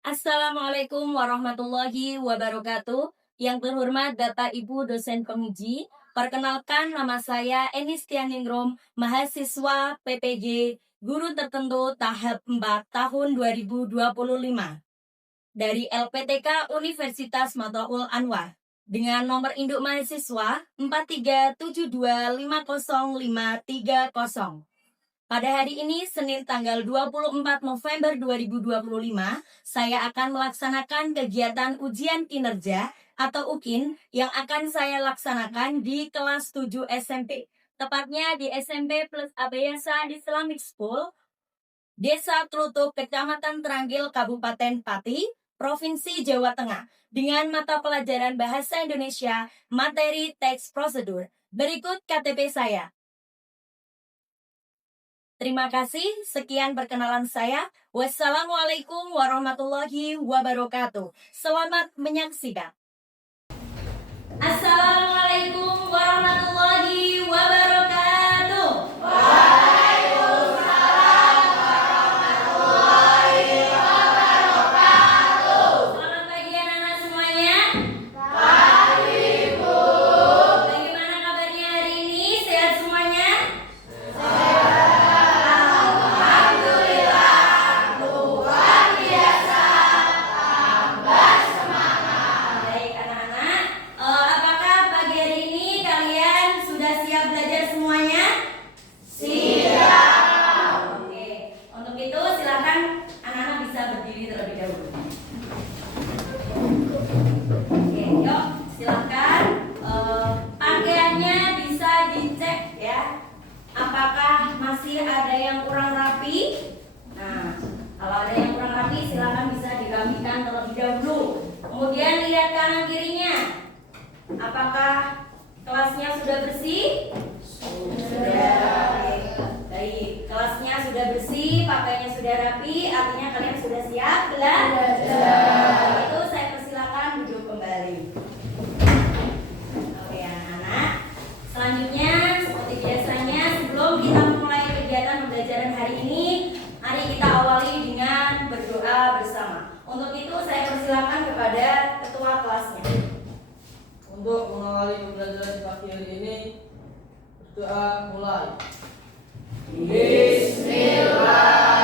Assalamualaikum warahmatullahi wabarakatuh. Yang terhormat Bapak Ibu dosen penguji, perkenalkan nama saya Enistianingrum, mahasiswa PPG, guru tertentu tahap 4 tahun 2025 dari LPTK Universitas Mataul Anwar dengan nomor induk mahasiswa 437250530. Pada hari ini, Senin tanggal 24 November 2025, saya akan melaksanakan kegiatan ujian kinerja atau UKIN yang akan saya laksanakan di kelas 7 SMP. Tepatnya di SMP Plus Abeyasa Islamic School, Desa Trutuk, Kecamatan Tranggil, Kabupaten Pati, Provinsi Jawa Tengah, dengan mata pelajaran Bahasa Indonesia, materi teks prosedur. Berikut KTP saya. Terima kasih, sekian perkenalan saya. Wassalamualaikum warahmatullahi wabarakatuh. Selamat menyaksikan. Assalamualaikum warahmatullahi wabarakatuh. Waalaikumsalam warahmatullahi wabarakatuh. Selamat pagi anak-anak semuanya. Pagi, Bu. Bagaimana kabarnya hari ini? Sehat semuanya? Masih ada yang kurang rapi? Nah, kalau ada yang kurang rapi, silakan bisa dirapikan terlebih dahulu. Kemudian lihat kanan kirinya. Apakah kelasnya sudah bersih? Sudah. Baik, kelasnya sudah bersih, pakaiannya sudah rapi, artinya kalian sudah siap belajar. Itu saya persilakan duduk kembali. Oke, anak-anak. Selanjutnya, seperti biasanya, sebelum kita kegiatan pembelajaran hari ini, mari kita awali dengan berdoa bersama. Untuk itu saya persilakan kepada ketua kelasnya. Untuk mengawali pembelajaran pagi hari ini, berdoa mulai. Bismillahirrahmanirrahim.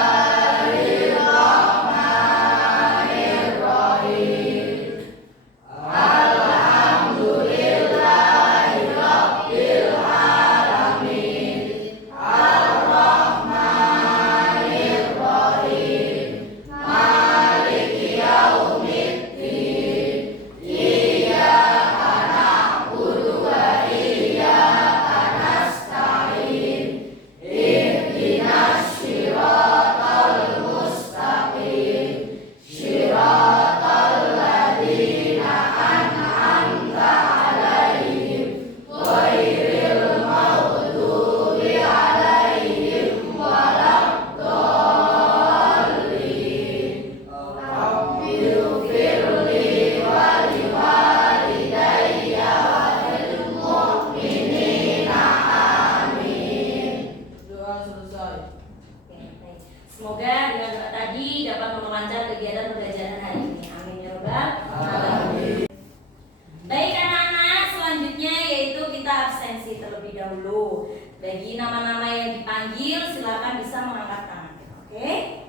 Semoga dengan doa tadi dapat memperlancar kegiatan pembelajaran hari ini. Amin ya Rabbal alamin. Baik anak-anak, selanjutnya yaitu kita absensi terlebih dahulu. Bagi nama-nama yang dipanggil, silakan bisa mengangkat tangan. Oke?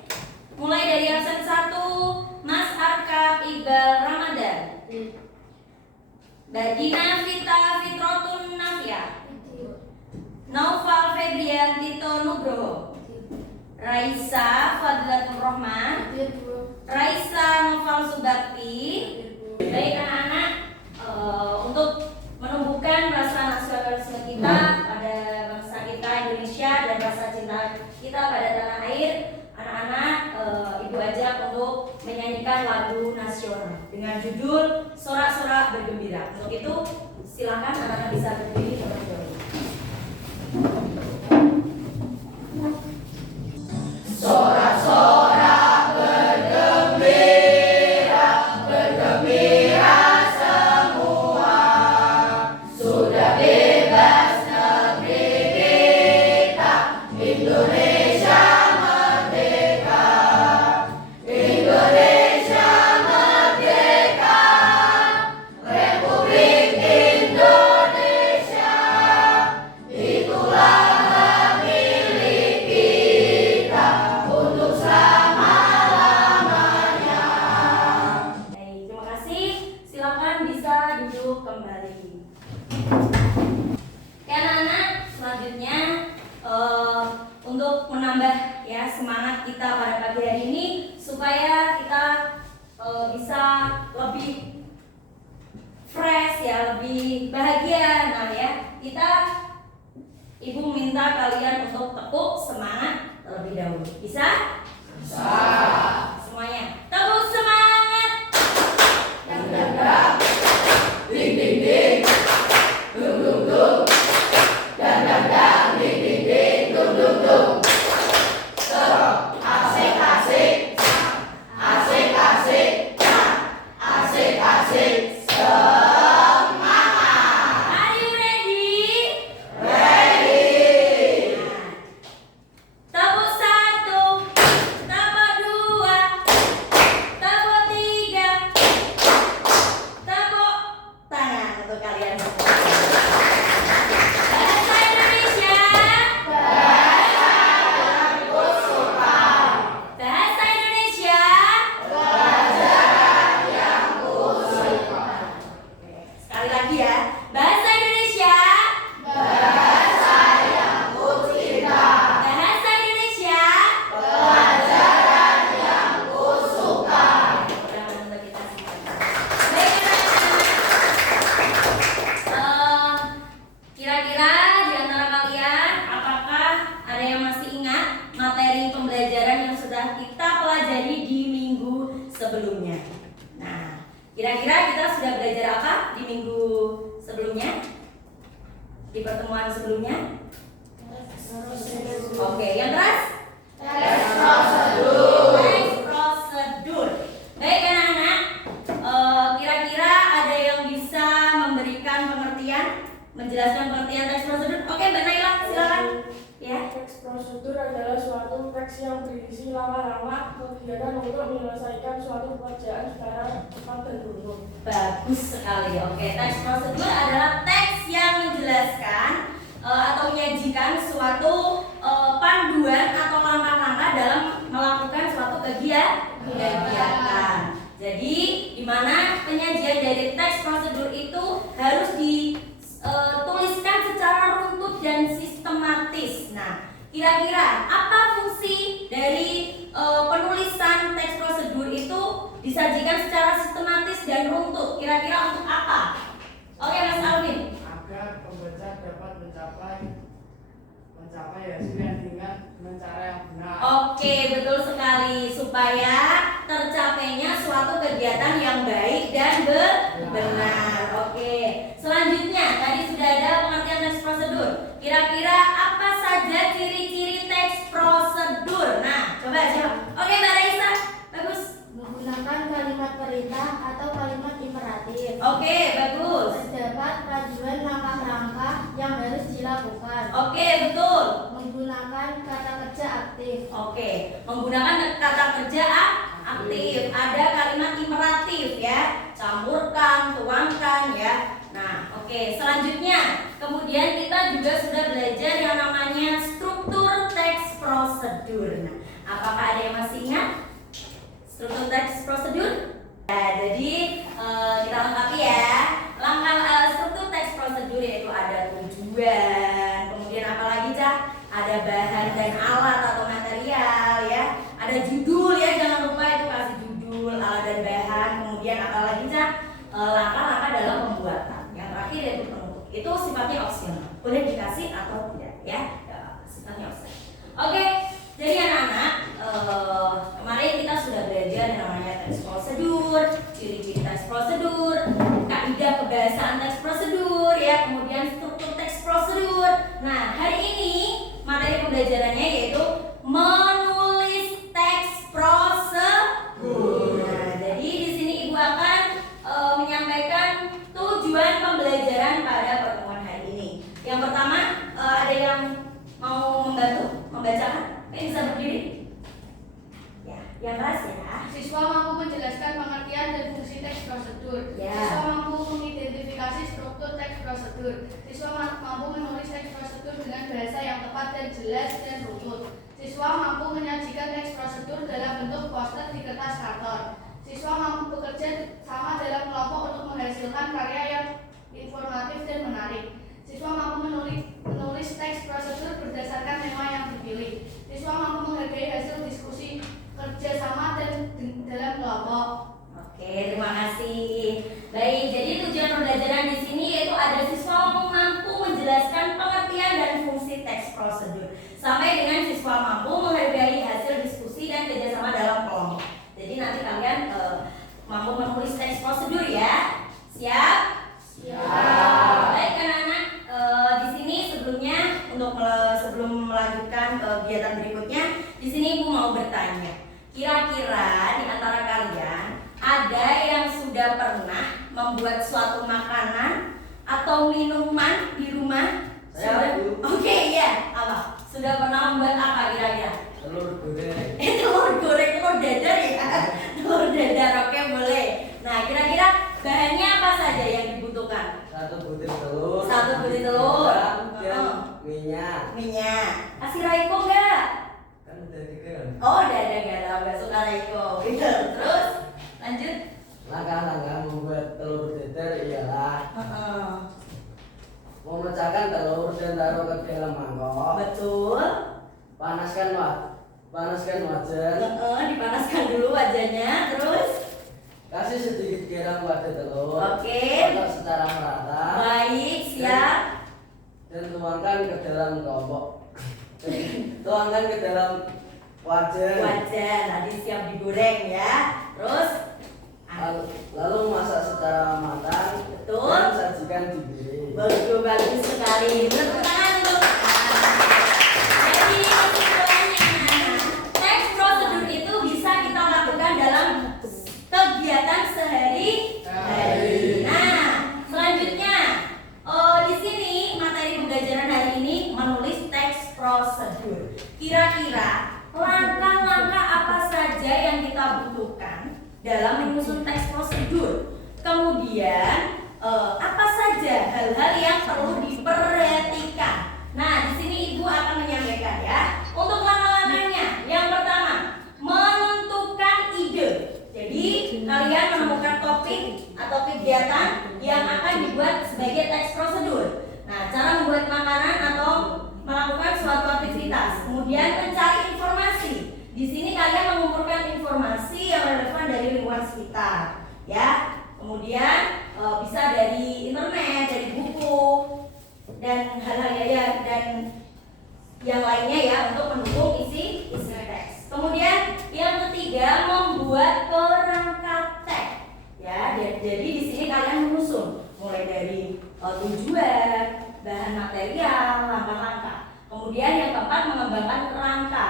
Mulai dari absen 1, Mas Arkab Iqbal Ramadan. Bagina Vita Fitrotun Nafia. Naufal Febrian Tito Nugroho. Raisa Fadlatul Rahman. Raisa Noval Subakti. Baik anak-anak, untuk menumbuhkan rasa nasionalisme kita pada bangsa kita Indonesia dan rasa cinta kita pada tanah air, anak-anak ibu ajak untuk menyanyikan lagu nasional dengan judul Sorak-sorak Bergembira. Untuk itu silakan anak-anak bisa berdiri terlebih dahulu. Sorak-sorak bergembira, bergembira semua. Sudah bebas negeri kita, Indonesia merdeka. Indonesia selanjutnya untuk menambah ya semangat kita pada pagi hari ini supaya kita bisa lebih fresh ya, lebih bahagia. Nah ya, Ibu minta kalian untuk tepuk semangat terlebih dahulu. Bisa? Bisa. Semuanya tepuk semangat. Dang dang dang, ding ding ding, dung dung dung, dang dang dang, ding ding ding, dung dung dung. Asik asik, asik asik, asik asik. Are you ready? Ready. Tepuk 1, tepuk 2, tepuk 3, tepuk tangan untuk kalian semua. Bahasa Indonesia. Bahasa yang ku suka, Bahasa Indonesia. pelajaran yang ku suka. Sekali lagi ya. Bahasa Indonesia. Bahasa yang ku cinta, Bahasa Indonesia. pelajaran yang ku suka. Mudah-mudahan untuk kita semua. Baik, anak-anak. Kira-kira di antara kalian apakah ada yang masih ingat materi pembelajaran yang sudah kita pelajari di minggu sebelumnya? Nah, kira-kira kita sudah belajar apa di minggu sebelumnya? Di pertemuan sebelumnya? Oke, yang keras? Tes prosedur. Teks prosedur. Baik anak-anak, kira-kira ada yang bisa memberikan pengertian, menjelaskan pengertian teks prosedur? Oke, Mbak Naila, silakan. Ya. Teks prosedur adalah suatu teks yang berisi lama-lama kegiatan untuk menyelesaikan suatu pekerjaan secara cepat dan beruntun. Bagus sekali. Oke, teks prosedur adalah teks yang menjelaskan atau menyajikan suatu panduan atau langkah-langkah dalam melakukan suatu kegiatan. Jadi, di mana penyajian dari teks prosedur itu harus dituliskan secara runtut dan sistematis. Nah, kira-kira apa fungsi dari penulisan teks prosedur itu disajikan secara sistematis dan runtut? Kira-kira untuk apa? Oke, Mas Alvin. Agar pembaca dapat mencapai hasil yang dengan cara yang benar. Oke, betul sekali. Supaya tercapainya suatu kegiatan yang baik dan benar. Oke. Selanjutnya, tadi sudah ada pengertian teks prosedur. Kira-kira apa saja ciri-ciri teks prosedur? Nah, coba siapa? Oke, Mbak Raisa. Bagus. Menggunakan kalimat perintah atau kalimat imperatif. Oke, bagus. Terdapat panduan langkah-langkah yang harus dilakukan. Oke, betul. Menggunakan kata kerja aktif. Oke, menggunakan kata kerja aktif. Ada kalimat imperatif ya, campurkan, tuangkan ya. Nah, oke. Selanjutnya, kemudian kita juga sudah belajar yang namanya struktur teks prosedur. Nah, apakah ada yang masih ingat struktur teks prosedur? Nah, jadi kita lengkapi ya. Struktur teks prosedur yaitu ada tujuan, kemudian apa lagi Cah? Ada bahan dan alat atau material ya. Ada judul ya, jangan lupa itu kasih judul, alat dan bahan. Kemudian apa lagi Cah? Langkah-langkah dalam pembuatan. Yang terakhir yaitu penutup. Itu sifatnya opsional. Boleh dikasih atau tidak ya. Sifatnya opsional. Oke, jadi anak-anak kemarin kita sudah belajar yang namanya teks prosedur, ciri-ciri teks prosedur, kaidah kebahasaan teks prosedur ya, kemudian struktur teks prosedur. Nah, hari ini materi pembelajarannya yaitu menulis teks prosedur. Nah, jadi di sini Ibu akan menyampaikan tujuan pembelajaran pada pertemuan hari ini. Yang pertama, ada yang mau membantu membacakan? Bisa berdiri? Ya, yang keras ya. Siswa mampu menjelaskan pengertian dan fungsi teks prosedur. Ya. Siswa mampu mengidentifikasi struktur teks prosedur. Siswa mampu menulis teks prosedur dengan bahasa yang tepat dan jelas dan runtut. Siswa mampu menyajikan teks prosedur dalam bentuk poster di kertas karton. Siswa mampu bekerja sama dalam kelompok untuk menghasilkan karya yang informatif dan menarik. Siswa mampu menulis teks prosedur mampu menulis teks prosedur ya. Siap? Siap. Baik anak-anak, di sini sebelumnya sebelum melanjutkan kegiatan berikutnya, di sini Ibu mau bertanya. Kira-kira di antara kalian ada yang sudah pernah membuat suatu makanan atau minuman di rumah? Saya, Bu. Oke, ya. Apa? Sudah pernah membuat apa kira-kira? Telur goreng. Telur goreng, telur dadar ya? Telur dadar, oke boleh. Nah, kira-kira bahannya apa saja yang dibutuhkan? 1 butir telur. 1 butir telur. Kemudian minyak. Minyak. Kasih Raiko enggak? Kan udah 3. Oh, udah ada garam, enggak suka Raiko. Gitu. Terus lanjut. Langkah-langkah membuat telur dadar ialah memecahkan telur dan taruh ke dalam mangkok. Betul. Panaskan wajan. Dipanaskan dulu wajahnya. Terus Kasih sedikit garam pada telur. oke. Aduk secara merata. Baik, siap. Dan tuangkan ke dalam kelompok. Tuangkan ke dalam wajan. Wajan tadi siap digoreng ya. Terus Lalu masak secara matang. Betul. Dan sajikan di piring. bagus sekali. Tepuk tangan untuk jadi kesimpulannya, teks prosedur itu bisa kita lakukan dalam kegiatan sehari-hari. Nah, selanjutnya di sini materi pembelajaran hari ini menulis teks prosedur. Kira-kira langkah-langkah apa saja yang kita butuhkan dalam menyusun teks prosedur? Kemudian apa saja hal-hal yang perlu diperhatikan? Nah, di sini Ibu akan menyampaikan ya. Untuk langkah-langkahnya, yang pertama, menentukan ide. Jadi, kalian menemukan topik atau kegiatan yang akan dibuat sebagai teks prosedur. Nah, cara membuat makanan atau melakukan suatu aktivitas. Kemudian mencari informasi. Di sini kalian mengumpulkan informasi yang relevan dari lingkungan sekitar, ya. Kemudian bisa dari internet, dari buku, dan hal-hal ya, dan yang lainnya ya untuk mendukung isi teks. Kemudian yang ketiga, membuat kerangka teks. Ya, jadi di sini kalian menyusun mulai dari tujuan, bahan material, langkah-langkah. Kemudian yang keempat, mengembangkan kerangka.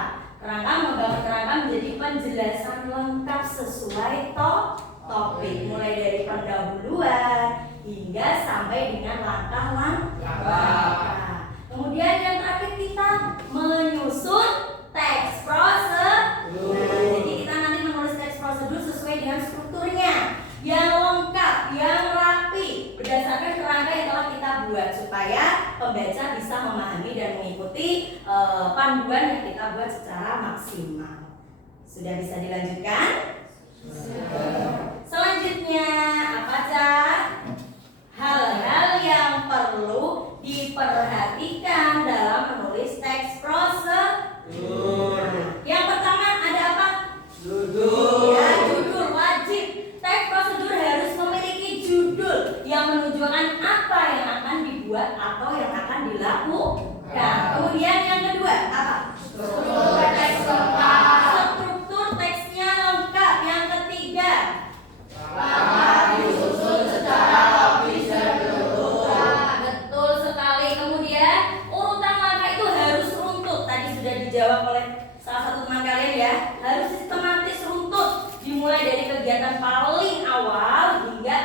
Mengembangkan kerangka menjadi penjelasan lengkap sesuai topik, mulai dari pendahuluan hingga sampai dengan langkah-langkah. Kemudian yang terakhir kita menyusun teks prosedur. Nah, jadi kita nanti menulis teks prosedur sesuai dengan strukturnya yang lengkap, yang rapi, berdasarkan kerangka yang telah kita buat supaya pembaca bisa memahami dan mengikuti panduan yang kita buat secara maksimal. Sudah bisa dilanjutkan? Selanjutnya apa Cak? Hal-hal yang perlu diperhatikan dalam menulis teks prosedur. Yang pertama ada apa? Judul. Ya, judul wajib. Teks prosedur harus memiliki judul yang menunjukkan apa yang akan dibuat atau yang akan dilakukan. Kemudian yang kedua apa? Struktur teks lengkap. Struktur teksnya lengkap. Yang ketiga, Langkah disusun secara logis dan berurutan. betul sekali. Kemudian urutan langkah itu harus runtut. Tadi sudah dijawab oleh salah satu teman kalian ya. Harus sistematis runtut. Dimulai dari kegiatan paling awal hingga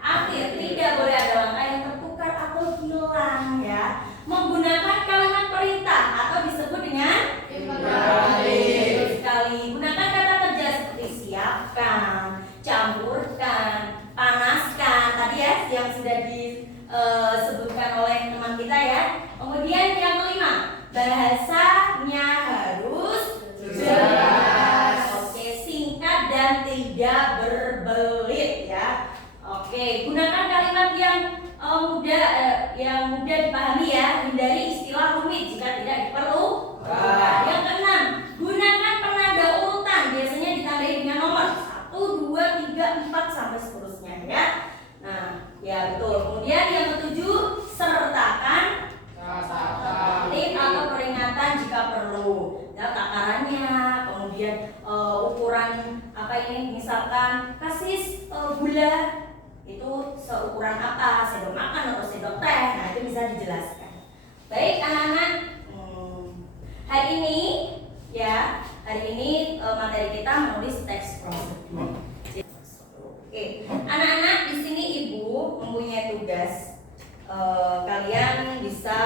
akhir. Tidak boleh ada langkah yang tertukar atau hilang ya. Menggunakan kalimat perintah atau disebut dengan imperatif. Sekali. Gunakan kata kerja seperti siapkan, campurkan, panaskan. Tadi ya yang sudah disebutkan oleh teman kita ya. Kemudian yang kelima, bahasanya harus jelas. Oke, singkat dan tidak berbelit ya. Oke, gunakan kalimat yang mudah dipahami ya. Hindari istilah rumit jika tidak diperlukan. Yang keenam, gunakan penanda urutan. Biasanya ditandai dengan nomor 1, 2, 3, 4 sampai seterusnya ya. Nah, ya betul. Kemudian yang ketujuh, sertakan tip atau peringatan jika perlu. Ya, takarannya, kemudian ukuran apa ini? Misalkan kasih seukuran apa, sendok makan atau sendok teh. Nah, itu bisa dijelaskan. Baik anak-anak, hari ini materi kita menulis teks prosedur. Oke, anak-anak, di sini ibu mempunyai tugas. Kalian bisa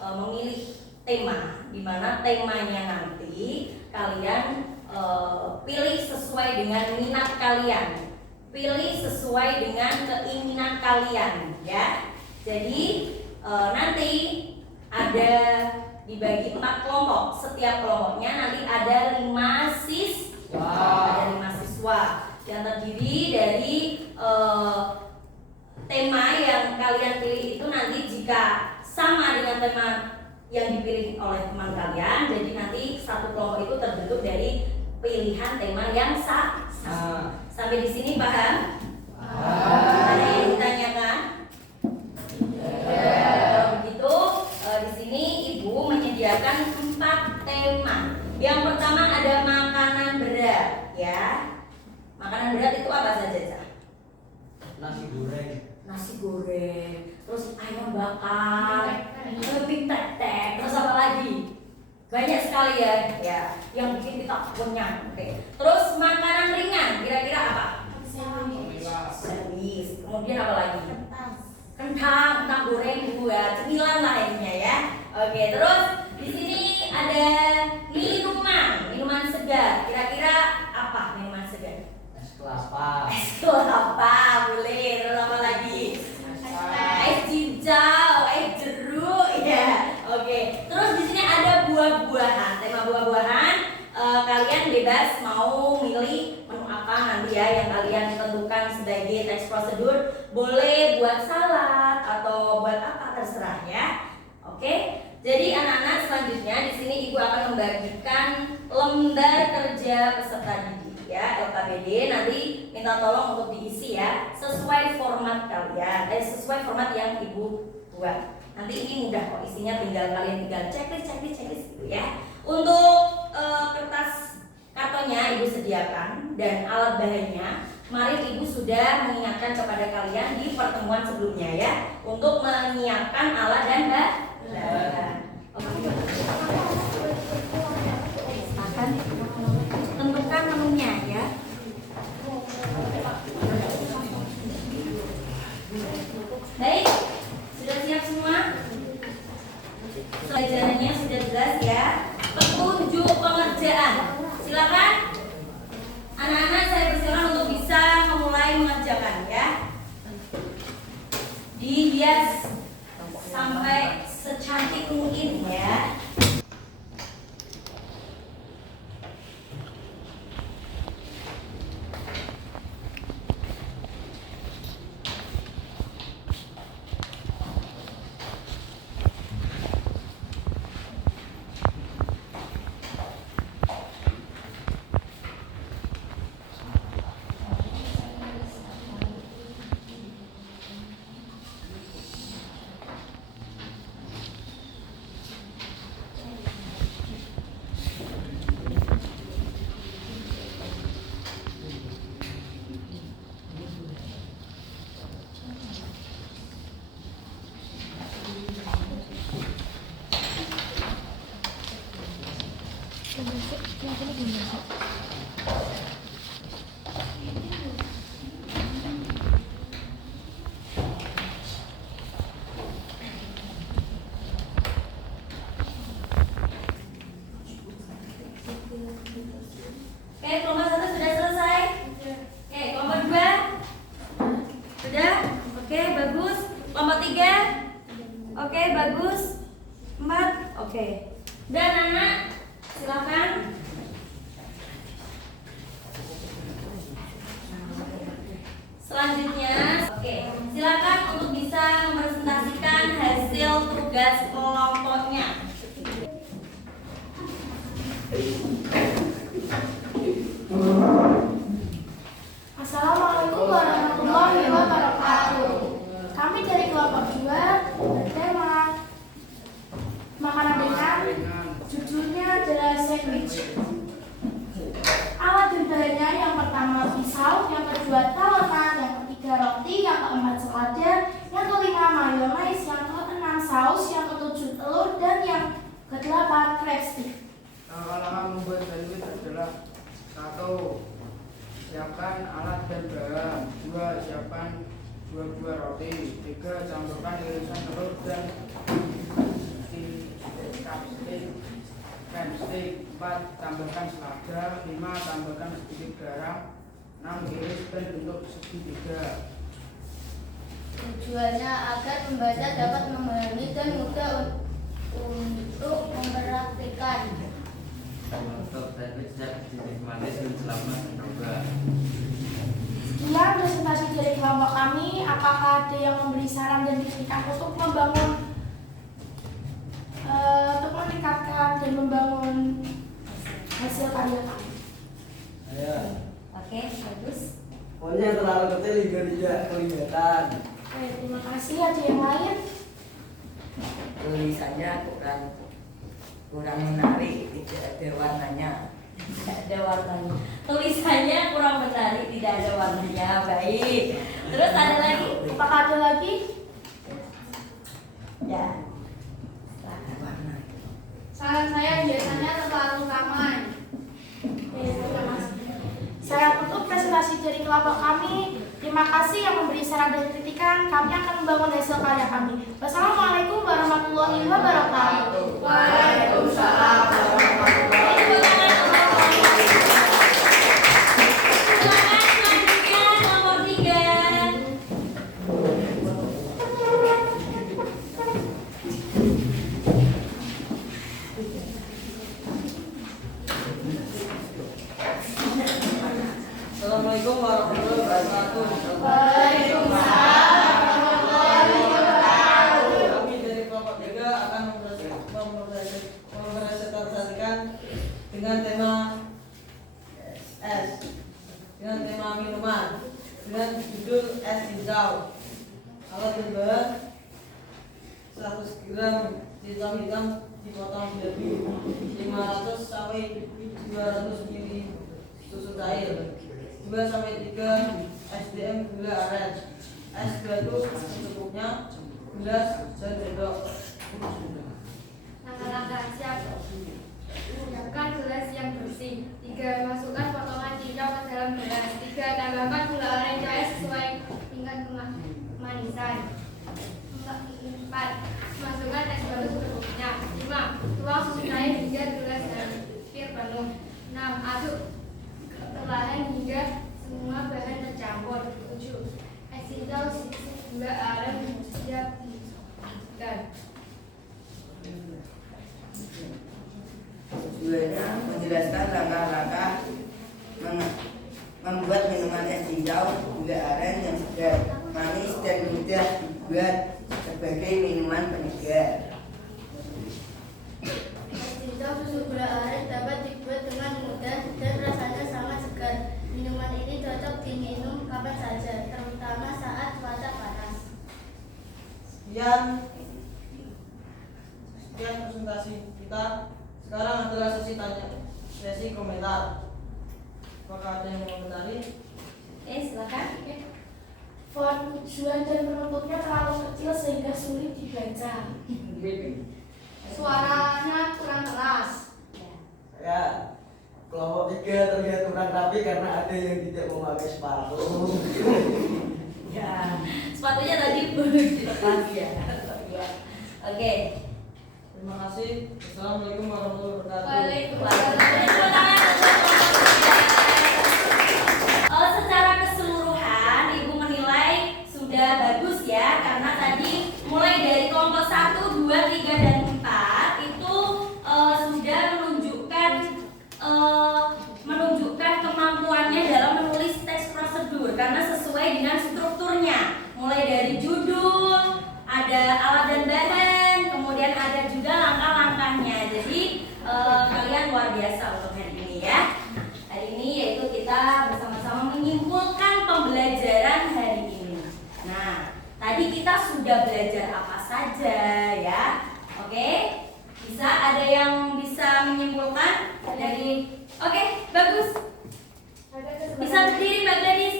memilih tema, di mana temanya nanti kalian pilih sesuai dengan minat kalian, pilih sesuai dengan keinginan kalian, ya. Jadi nanti ada dibagi 4 kelompok. Setiap kelompoknya nanti ada 5 siswa yang terdiri dari tema yang kalian pilih itu nanti jika sama dengan tema yang dipilih oleh teman kalian, jadi nanti satu kelompok itu terbentuk dari pilihan tema yang sama. Sampai di sini paham? Ada yang ditanyakan? Kalau begitu, di sini ibu menyediakan 4 tema. Yang pertama ada makanan berat, ya. Makanan berat itu apa saja, Cak? Nasi goreng. Nasi goreng, terus ayam bakar, lebih tetek, terus apa lagi? Banyak sekali ya, yang bikin kita kenyang. Oke. Terus makanan ringan, kira-kira apa? Sandwich. Kemudian apa lagi? Kentang goreng, buah, cemilan lainnya ya. Oke, terus di sini ada minuman segar. Kira-kira apa minuman segar? Es kelapa. Es kelapa, boleh. Terus apa lagi? Es cincau, es jeruk, ya. Oke. Terus di sini ada buah-buahan. Tema buah-buahan, kalian bebas mau milih menu apa nanti ya yang kalian tentukan sebagai teks prosedur. Boleh buat salad atau buat apa terserah ya. Oke. Jadi anak-anak, selanjutnya di sini ibu akan membagikan lembar kerja peserta didik ya, LKPD. Nanti minta tolong untuk diisi ya sesuai format kalian, sesuai format yang ibu buat. Nanti ini mudah kok isinya, kalian tinggal checklist gitu ya. Untuk kertas kartonnya ibu sediakan dan alat bahannya. Kemarin ibu sudah mengingatkan kepada kalian di pertemuan sebelumnya ya untuk menyiapkan alat dan bahan. Tentukan menunya ya. Baik, sudah siap semua? Pelajarannya sudah jelas ya. Petunjuk pengerjaan. Silakan anak-anak, saya persilakan untuk bisa memulai mengerjakan ya. Dihias sampai secantik mungkin ya. Oke, kelompok 1 sudah selesai? Oke, kelompok 2? Sudah? Oke, bagus. Kelompok 3? Oke, bagus. 4? Oke. Dan anak, silakan. Selanjutnya, oke, silakan untuk bisa mempresentasikan hasil tugas kelompoknya. Assalamualaikum warahmatullahi wabarakatuh. Kami dari kelompok 2 bertema makanan ringan. Judulnya adalah sandwich. Alat berbahannya yang pertama pisau, yang kedua talenan, yang ketiga roti, yang keempat kader, yang kelima mayones, yang keenam saus, yang ketujuh telur, dan yang kedelapan crab stick. Langkah-langkah membuat sandwich adalah: 1. Siapkan alat dan bahan. 2. Siapkan 2 buah roti. 3. Campurkan irisan telur dan crab stick. 4. Tambahkan selada. 5. Tambahkan sedikit garam. 6. Iris dan bentuk segitiga. Tujuannya agar pembaca dapat memahami dan mudah untuk mempraktikkan. Untuk sandwich siap dinikmati dan selamat mencoba. Sekian presentasi dari kelompok kami. Apakah ada yang memberi saran dan kritikan untuk membangun, untuk meningkatkan dan membangun hasil karya kami? Ayo. Oke, bagus. Pokoknya terlalu kecil juga tidak kelihatan. Oke, terima kasih. Ada yang lain? Tulisannya kurang menarik, tidak ada warnanya. Tidak ada warnanya. Tulisannya kurang menarik, tidak ada warnanya. Baik. Terus ada lagi? Apakah ada lagi? Ya. Warna. Saran saya biasanya terlalu ramai. Oke, terima kasih. Saya tutup presentasi dari kelompok kami. Terima kasih yang memberi saran dan kritikan. Kami akan membangun hasil karya kami. Wassalamualaikum warahmatullahi wabarakatuh. Waalaikumsalam warahmatullahi Silakan selanjutnya nomor 3. Assalamualaikum warahmatullahi wabarakatuh. Kami dari kelompok 3 akan mempresentasikan dengan tema es, dengan tema minuman, dengan judul es hijau. Alat dan bahan: 100 gram hijau hitam dipotong menjadi 500 sampai 200 ml susu cair, 2 sampai 3 SDM gula aren, es batu secukupnya, gelas dan sendok. Langkah-langkah siap. Siapkan gelas yang bersih. 3. Masukkan potongan cincau ke dalam gelas. 3. Tambahkan gula aren cair sesuai tingkat kemanisan. 4. Masukkan es batu secukupnya. 5. Tuang susu cair hingga gelas hampir penuh. 6. Aduk perlahan hingga semua bahan tercampur. 7. Es hijau sisik gula aren siap dimasukkan. Tujuannya menjelaskan langkah-langkah membuat minuman es hijau gula aren yang segar, manis dan mudah dibuat sebagai minuman penyegar. Es hijau susu gula aren dapat dibuat dengan mudah dan rasanya sangat segar. Minuman ini cocok diminum kapan saja, terutama saat cuaca panas. Sekian presentasi kita. Sekarang adalah sesi komentar. Apakah ada yang mengomentari? Silakan. Font tujuan dan penuturnya terlalu kecil sehingga sulit dibaca. Suaranya kurang keras. Ya, kelompok 3 terlihat kurang rapi karena ada yang tidak memakai sepatu. Ya, sepatunya tadi baru dilepas ya. Oke. Terima kasih. Assalamualaikum warahmatullahi wabarakatuh. Waalaikumsalam. Secara keseluruhan Ibu menilai sudah bagus ya, karena tadi mulai dari kelompok 1, 2, 3 dan 4 itu sudah menunjukkan kemampuannya dalam menulis teks prosedur karena sesuai dengan strukturnya. Mulai dari judul, ada alat dan bahan, kemudian ada juga langkah-langkahnya. Jadi kalian luar biasa untuk hari ini ya. Hari ini yaitu kita bersama-sama menyimpulkan pembelajaran hari ini. Nah, tadi kita sudah belajar apa saja ya. Oke? Bisa ada yang bisa menyimpulkan dari? Oke, bagus. Bisa berdiri Mbak Gladys?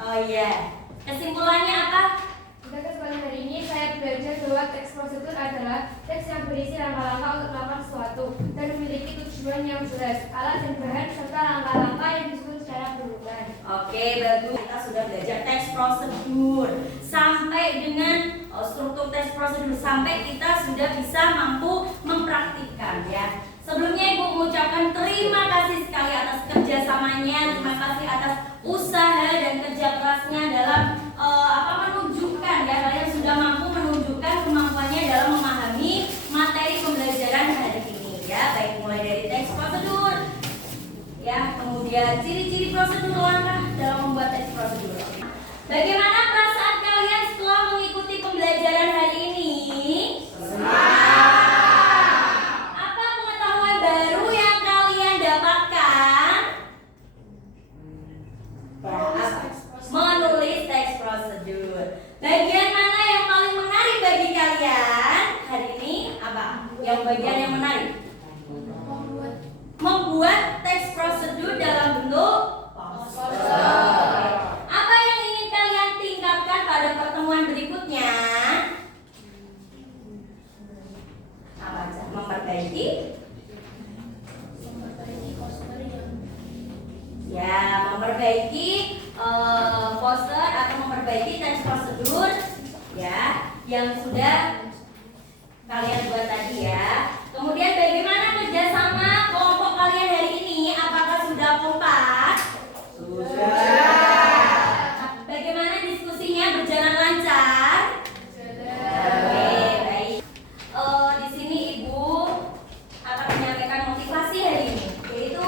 Oh iya. Kesimpulannya apa? pelajaran hari ini saya belajar bahwa teks prosedur adalah teks yang berisi langkah-langkah untuk melakukan sesuatu dan memiliki tujuan yang jelas, alat dan bahan, serta langkah-langkah yang disusun secara berurutan. Oke, bagus. Kita sudah belajar teks prosedur sampai dengan struktur teks prosedur sampai kita sudah bisa mampu mempraktikkan ya. Sebelumnya Ibu mengucapkan terima kasih sekali atas kerjasamanya, terima kasih atas usaha dan kerja kerasnya dalam menunjukkan ya, kalian sudah mampu menunjukkan kemampuannya dalam memahami materi pembelajaran hari ini ya, baik mulai dari teks prosedur ya, kemudian ciri-ciri prosedur langkah dalam membuat teks prosedur. Bagaimana perasaan kalian setelah mengikuti pembelajaran hari ini? Apa pengetahuan baru yang kalian dapatkan? Menulis teks prosedur. Bagian mana yang paling menarik bagi kalian hari ini? Apa? Yang bagian yang menarik? Membuat teks prosedur dalam bentuk poster. Apa yang ingin kalian tingkatkan pada pertemuan berikutnya? Apa aja? Memperbaiki? Ya, memperbaiki poster atau memperbaiki teks prosedur ya yang sudah kalian buat tadi ya. Kemudian bagaimana kerjasama kelompok kalian hari ini? Apakah sudah kompak? Sudah. Bagaimana diskusinya, berjalan lancar? Oke, baik. Di sini Ibu akan menyampaikan motivasi hari ini, yaitu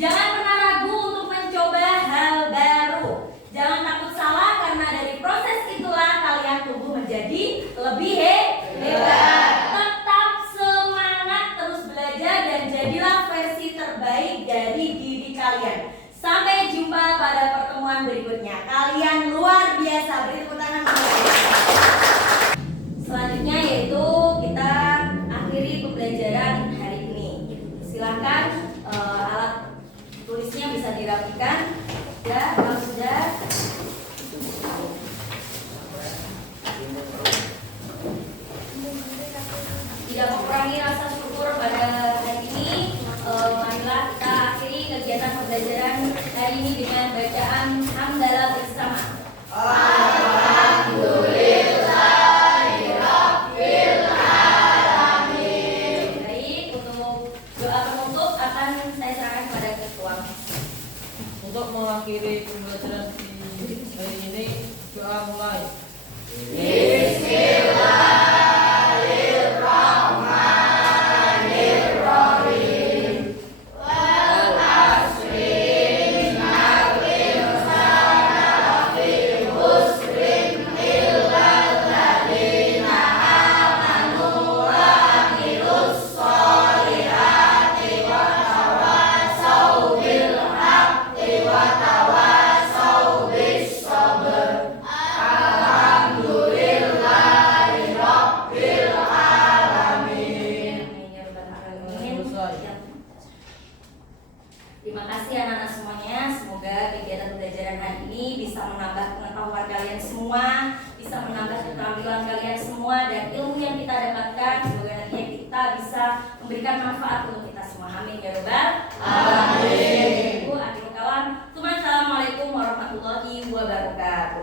jangan pernah ragu untuk mencoba hal baru. Jangan takut salah karena dari proses itulah kalian tumbuh menjadi lebih hebat. Tetap semangat terus belajar dan jadilah versi terbaik dari diri kalian. Sampai jumpa pada pertemuan berikutnya. Kalian luar biasa. Beri tepuk tangan. Selanjutnya yaitu kita akhiri pembelajaran hari ini. Silakan alat tulisnya bisa dirapikan. Ya, kalau sudah. Tidak mengurangi rasa syukur pada hari ini, marilah kita akhiri kegiatan pembelajaran hari ini dengan bacaan hamdalah bersama. Baik, untuk doa penutup akan saya serahkan kepada ketua. Untuk mengakhiri pembelajaran di hari ini, doa mulai. Terima kasih anak-anak semuanya. Semoga kegiatan pembelajaran hari ini bisa menambah pengetahuan kalian semua, bisa menambah keterampilan kalian semua, dan ilmu yang kita dapatkan semoga nantinya kita bisa memberikan manfaat untuk kita semua. Amin ya rabbal alamin. Ibu, akhir kalam. Assalamualaikum warahmatullahi wabarakatuh.